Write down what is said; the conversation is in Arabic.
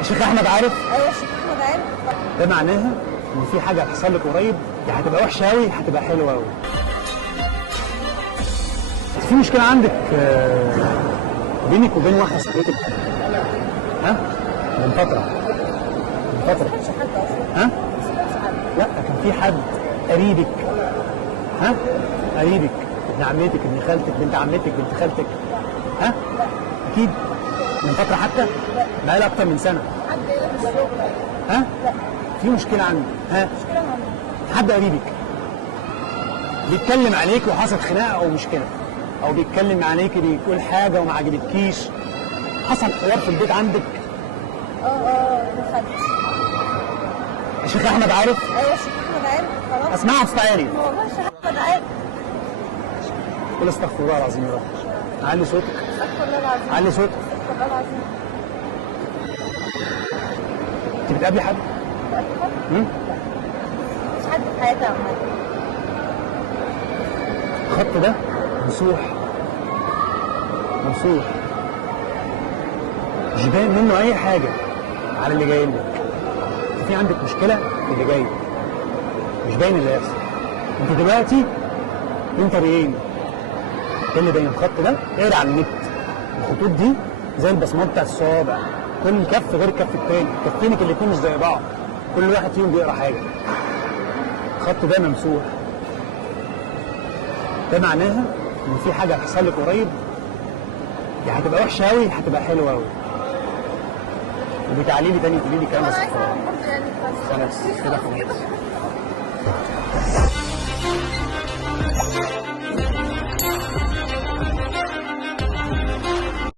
الشيخ احمد عارف؟ ايوه الشيخ احمد عارف. ده معناها ان في حاجه هتحصل لك قريب، يا هتبقى وحشه قوي هتبقى حلوه قوي. في مشكله عندك بينك وبين واحده صاحبتك؟ ها؟ من فتره ما سمعتش حد اصلا. ها؟ ما سمعتش حد. لا كان في حد قريبك، ها؟ قريبك، ابن عمتك، ابن خالتك، بنت عمتك، بنت خالتك، ها؟ لا. اكيد من فتره حتى؟ لا. بقالها اكتر من سنه. حد جاي في الشغل. ها؟ لا. في مشكله عندك، ها؟ مشكله معانا. حد قريبك بيتكلم عليك وحصل خناقه او مشكله، او بيتكلم عليك بيقول حاجه وما عجبتكيش، حصل حوار في البيت عندك. ابن خالتي. الشيخ احمد عارف؟ ايوه الشيخ احمد عارف. خلاص. اسمعها بصوت عالي. والله الشيخ احمد عارف. قول استغفر الله العظيم يا رب. علي صوتك. استغفر الله العظيم. علي صوتك. استغفر الله العظيم. انت بتقابلي حد؟ مش حد في حياتي عامة. الخط ده ممسوح، ممسوح، مش باين منه اي حاجه على اللي جاي لك. في عندك مشكله في اللي جاي، مش باين اللي هيحصل. انت دلوقتي بين طريقين، ايه اللي باين؟ الخط ده اقرا على النت، الخطوط دي زي البصمات بتاعت الصوابع، كل كف غير الكف التاني، كفينك الاتنين مش زي بعض، كل واحد فيهم بيقرا حاجه. الخط ده ممسوح، ده معناها ان في حاجه هتحصل لك قريب، يا هتبقى وحشه قوي هتبقى حلوه قوي. وبتعالي لي تاني تقولي لي كلام انا بس عايزه اعرف برضه يعني خلاص كده خلاص.